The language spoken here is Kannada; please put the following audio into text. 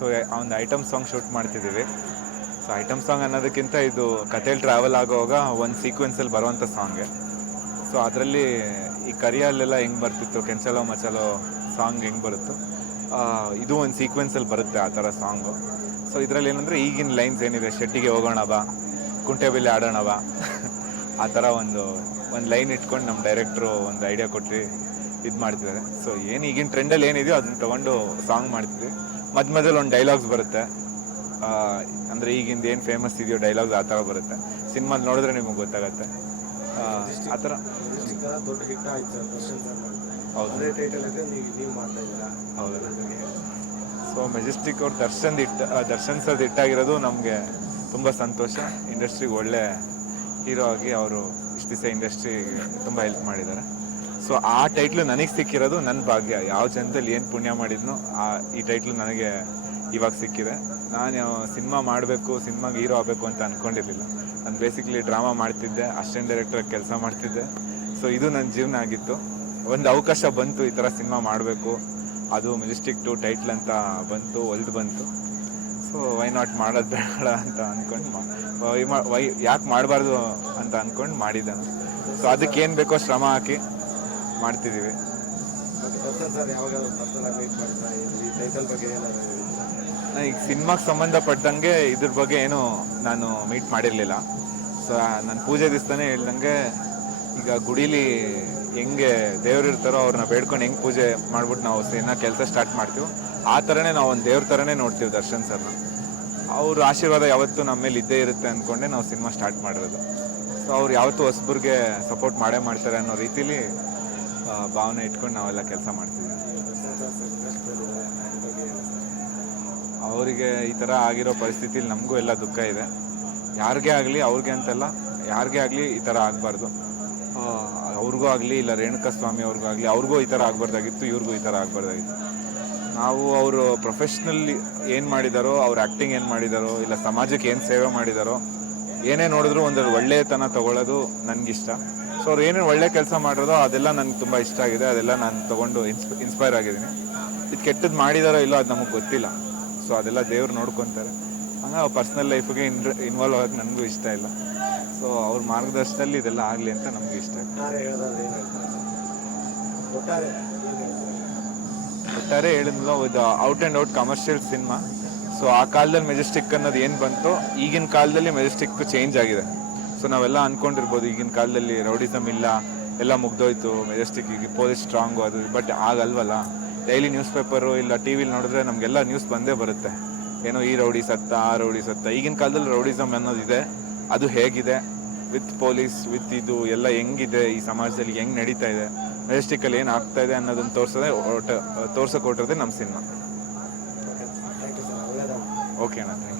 ಸೊ, ಒಂದು ಐಟಮ್ ಸಾಂಗ್ ಶೂಟ್ ಮಾಡ್ತಿದ್ದೀವಿ. ಸೊ, ಐಟಮ್ ಸಾಂಗ್ ಅನ್ನೋದಕ್ಕಿಂತ ಇದು ಕಥೆಯಲ್ಲಿ ಟ್ರಾವೆಲ್ ಆಗುವಾಗ ಒಂದು ಸೀಕ್ವೆನ್ಸಲ್ಲಿ ಬರುವಂಥ ಸಾಂಗೆ ಸೊ, ಅದರಲ್ಲಿ ಈ ಕರಿಯಲ್ಲೆಲ್ಲ ಹೆಂಗೆ ಬರ್ತಿತ್ತು, ಕೆಂಚಲೋ ಮಚಲೋ ಸಾಂಗ್ ಹೆಂಗೆ ಬರುತ್ತೋ ಇದು ಒಂದು ಸೀಕ್ವೆನ್ಸಲ್ಲಿ ಬರುತ್ತೆ ಆ ಥರ ಸಾಂಗು ಸೊ, ಇದರಲ್ಲಿ ಏನಂದರೆ ಈಗಿನ ಲೈನ್ಸ್ ಏನಿದೆ, ಶೆಟ್ಟಿಗೆ ಹೋಗೋಣ ಬಾ ಕುಂಟೆಬಿಲ್ಲಿ ಆಡೋಣ ಬಾ. ಆ ಥರ ಒಂದು ಒಂದು ಲೈನ್ ಇಟ್ಕೊಂಡು ನಮ್ಮ ಡೈರೆಕ್ಟ್ರು ಒಂದು ಐಡಿಯಾ ಕೊಟ್ಟು ಇದು ಮಾಡ್ತಿದ್ದಾರೆ. ಸೊ, ಏನು ಈಗಿನ ಟ್ರೆಂಡಲ್ಲಿ ಏನಿದೆಯೋ ಅದನ್ನ ತೊಗೊಂಡು ಸಾಂಗ್ ಮಾಡ್ತಿದ್ವಿ. ಮಧ್ಯ ಮಧ್ಯದಲ್ಲಿ ಒಂದು ಡೈಲಾಗ್ಸ್ ಬರುತ್ತೆ. ಅಂದರೆ ಈಗಿಂದ ಏನು ಫೇಮಸ್ ಇದೆಯೋ ಡೈಲಾಗ್ಸ್ ಆ ಥರ ಬರುತ್ತೆ. ಸಿನಿಮಾಲ್ ನೋಡಿದ್ರೆ ನಿಮಗೆ ಗೊತ್ತಾಗತ್ತೆ. ಆ, ಥರ. ದೊಡ್ಡ ಹಿಟ್ ಆಯ್ತು ಹೌದು. ಸೊ ಮೆಜೆಸ್ಟಿಕ್ ಅವ್ರ ದರ್ಶನ್ ಇಟ್ಟ ದರ್ಶನ್ ಸರ್ ಇಟ್ಟಾಗಿರೋದು ನಮಗೆ ತುಂಬ ಸಂತೋಷ. ಇಂಡಸ್ಟ್ರಿಗೆ ಒಳ್ಳೆ ಹೀರೋ ಆಗಿ ಅವರು ಇಷ್ಟು ದಿವಸ ಇಂಡಸ್ಟ್ರಿಗೆ ತುಂಬ ಹೆಲ್ಪ್ ಮಾಡಿದ್ದಾರೆ. ಸೊ ಆ ಟೈಟ್ಲು ನನಗೆ ಸಿಕ್ಕಿರೋದು ನನ್ನ ಭಾಗ್ಯ. ಯಾವ ಜನದಲ್ಲಿ ಏನು ಪುಣ್ಯ ಮಾಡಿದ್ನೋ ಆ, ಈ ಟೈಟ್ಲು ನನಗೆ ಇವಾಗ ಸಿಕ್ಕಿದೆ. ನಾನು ಸಿನಿಮಾ ಮಾಡಬೇಕು ಸಿನಿಮಾಗೆ ಹೀರೋ ಆಗಬೇಕು ಅಂತ ಅಂದ್ಕೊಂಡಿರಲಿಲ್ಲ ನಾನು ಬೇಸಿಕ್ಲಿ ಡ್ರಾಮಾ ಮಾಡ್ತಿದ್ದೆ ಅಸಿಸ್ಟೆಂಟ್ ಡೈರೆಕ್ಟರ್ ಕೆಲಸ ಮಾಡ್ತಿದ್ದೆ. ಸೊ ಇದು ನನ್ನ ಜೀವನ ಆಗಿತ್ತು. ಒಂದು ಅವಕಾಶ ಬಂತು ಈ ಥರ ಸಿನಿಮಾ ಮಾಡಬೇಕು. ಅದು ಮೆಜೆಸ್ಟಿಕ್ ಟು ಟೈಟ್ಲ್ ಅಂತ ಬಂತು ಒಲ್ದು ಬಂತು. ಸೊ ವೈ ನಾಟ್ ಮಾಡೋದು ಬೇಡ ಅಂತ ಅಂದ್ಕೊಂಡು ವೈ ಯಾಕೆ ಮಾಡಬಾರ್ದು ಅಂತ ಅಂದ್ಕೊಂಡು ಮಾಡಿದ್ದೆ ಸೊ ಅದಕ್ಕೆ ಏನು ಬೇಕೋ ಶ್ರಮ ಹಾಕಿ. ಮಾಡ್ತಿದ್ದೀವಿ. ಈಗ ಸಿನಿಮಾಗೆ ಸಂಬಂಧಪಟ್ಟಂಗೆ ಇದ್ರ ಬಗ್ಗೆ ಏನು ನಾನು ಮೀಟ್ ಮಾಡಿರಲಿಲ್ಲ. ಸೊ ನಾನು ಪೂಜೆ ದಿವಸನೇ ಹೇಳ್ದಂಗೆ ಈಗ ಗುಡೀಲಿ ಹೆಂಗೆ ದೇವ್ರು ಇರ್ತಾರೋ ಅವ್ರನ್ನ ಬೇಡ್ಕೊಂಡು ಹೆಂಗೆ ಪೂಜೆ ಮಾಡ್ಬಿಟ್ಟು ನಾವು ಸೇನಾ ಕೆಲಸ ಸ್ಟಾರ್ಟ್ ಮಾಡ್ತೀವಿ. ಆ ಥರನೇ ನಾವು ಒಂದು ದೇವ್ರ ಥರನೇ ನೋಡ್ತೀವಿ ದರ್ಶನ್ ಸರ್ನ. ಅವ್ರ ಆಶೀರ್ವಾದ ಯಾವತ್ತೂ ನಮ್ಮ ಮೇಲೆ ಇದ್ದೇ ಇರುತ್ತೆ ಅಂದ್ಕೊಂಡೆ ನಾವು ಸಿನಿಮಾ ಸ್ಟಾರ್ಟ್ ಮಾಡಿರೋದು. ಸೊ ಅವ್ರು ಯಾವತ್ತೂ ಹೊಸಬ್ರಿಗೆ ಸಪೋರ್ಟ್ ಮಾಡೇ ಮಾಡ್ತಾರೆ ಅನ್ನೋ ರೀತಿಲಿ ಭಾವನೆ ಇಟ್ಕೊಂಡು ನಾವೆಲ್ಲ ಕೆಲಸ ಮಾಡ್ತೀವಿ ಅವರಿಗೆ ಈ ಥರ ಆಗಿರೋ ಪರಿಸ್ಥಿತಿಲಿ ನಮಗೂ ಎಲ್ಲ ದುಃಖ ಇದೆ. ಯಾರಿಗೇ ಆಗಲಿ ಅವ್ರಿಗೆ ಅಂತಲ್ಲ, ಯಾರಿಗೇ ಆಗಲಿ ಈ ಥರ ಆಗಬಾರ್ದು. ಅವ್ರಿಗೂ ಆಗಲಿ ಇಲ್ಲ ರೇಣುಕಾ ಸ್ವಾಮಿ ಅವ್ರಿಗೂ ಆಗಲಿ, ಅವ್ರಿಗೂ ಈ ಥರ ಆಗಬಾರ್ದಾಗಿತ್ತು, ಇವ್ರಿಗೂ ಈ ಥರ ಆಗಬಾರ್ದಾಗಿತ್ತು. ನಾವು ಅವರು ಪ್ರೊಫೆಷ್ನಲಿ ಏನು ಮಾಡಿದಾರೋ, ಅವ್ರ ಆ್ಯಕ್ಟಿಂಗ್ ಏನು ಮಾಡಿದಾರೋ, ಇಲ್ಲ ಸಮಾಜಕ್ಕೆ ಏನು ಸೇವೆ ಮಾಡಿದಾರೋ, ಏನೇ ನೋಡಿದ್ರು ಒಂದು ಒಳ್ಳೆಯತನ ತಗೊಳ್ಳೋದು ನನಗಿಷ್ಟ. ಸೊ ಅವ್ರು ಏನೇನು ಒಳ್ಳೆ ಕೆಲಸ ಮಾಡಿರೋದೋ ಅದೆಲ್ಲ ನನಗೆ ತುಂಬ ಇಷ್ಟ ಆಗಿದೆ. ಅದೆಲ್ಲ ನಾನು ತೊಗೊಂಡು ಇನ್ಸ್ಪ ಇನ್ಸ್ಪೈರ್ ಆಗಿದ್ದೀನಿ. ಇದು ಕೆಟ್ಟದ್ದು ಮಾಡಿದಾರೋ ಇಲ್ಲೋ ಅದು ನಮಗೆ ಗೊತ್ತಿಲ್ಲ. ಸೊ ಅದೆಲ್ಲ ದೇವ್ರು ನೋಡ್ಕೊತಾರೆ. ಹಂಗೆ ಪರ್ಸ್ನಲ್ ಲೈಫ್ಗೆ ಇನ್ ಇನ್ವಾಲ್ವ್ ಆಗೋಕ್ಕೆ ನನಗೂ ಇಷ್ಟ ಇಲ್ಲ. ಸೊ ಅವ್ರ ಮಾರ್ಗದರ್ಶನದಲ್ಲಿ ಇದೆಲ್ಲ ಆಗಲಿ ಅಂತ ನಮಗೆ ಇಷ್ಟ ಒಟ್ಟಾರೆ ಹೇಳಿದ್ನಲ್ಲ ಇದು out and out commercial cinema so ಆ ಕಾಲದಲ್ಲಿ ಮೆಜೆಸ್ಟಿಕ್ ಅನ್ನೋದು ಏನು ಬಂತು ಈಗಿನ ಕಾಲದಲ್ಲಿ ಮೆಜೆಸ್ಟಿಕ್ ಚೇಂಜ್ ಆಗಿದೆ. ಸೊ ನಾವೆಲ್ಲ ಅಂದ್ಕೊಂಡಿರ್ಬೋದು ಈಗಿನ ಕಾಲದಲ್ಲಿ ರೌಡಿಸಮ್ ಇಲ್ಲ ಎಲ್ಲ ಮುಗ್ದೋಯ್ತು ಮೆಜೆಸ್ಟಿಕ್ ಈಗ ಪೊಲೀಸ್ ಸ್ಟ್ರಾಂಗು ಅದು ಬಟ್ ಆಗಲ್ವಲ್ಲ? ಡೈಲಿ ನ್ಯೂಸ್ ಪೇಪರು ಇಲ್ಲ ಟಿ ವಿಲಿ ನೋಡಿದ್ರೆ ನಮಗೆಲ್ಲ ನ್ಯೂಸ್ ಬಂದೇ ಬರುತ್ತೆ. ಏನೋ ಈ ರೌಡಿ ಸತ್ತ ಆ ರೌಡಿ ಸತ್ತ. ಈಗಿನ ಕಾಲದಲ್ಲಿ ರೌಡಿಸಮ್ ಅನ್ನೋದಿದೆ ಅದು ಹೇಗಿದೆ? ವಿತ್ ಪೊಲೀಸ್ ವಿತ್ ಇದು ಎಲ್ಲ ಹೆಂಗಿದೆ? ಈ ಸಮಾಜದಲ್ಲಿ ಹೆಂಗ್ ನಡೀತಾ ಇದೆ? ಮೆಜೆಸ್ಟಿಕಲ್ಲಿ ಏನು ಆಗ್ತಾ ಇದೆ ಅನ್ನೋದನ್ನು ತೋರಿಸೋದೇ ತೋರ್ಸೋಕೆ ಹೊರಟದೆ ನಮ್ಮ ಸಿನಿಮಾ. ಓಕೆ ಅಣ್ಣ ಥ್ಯಾಂಕ್ ಯು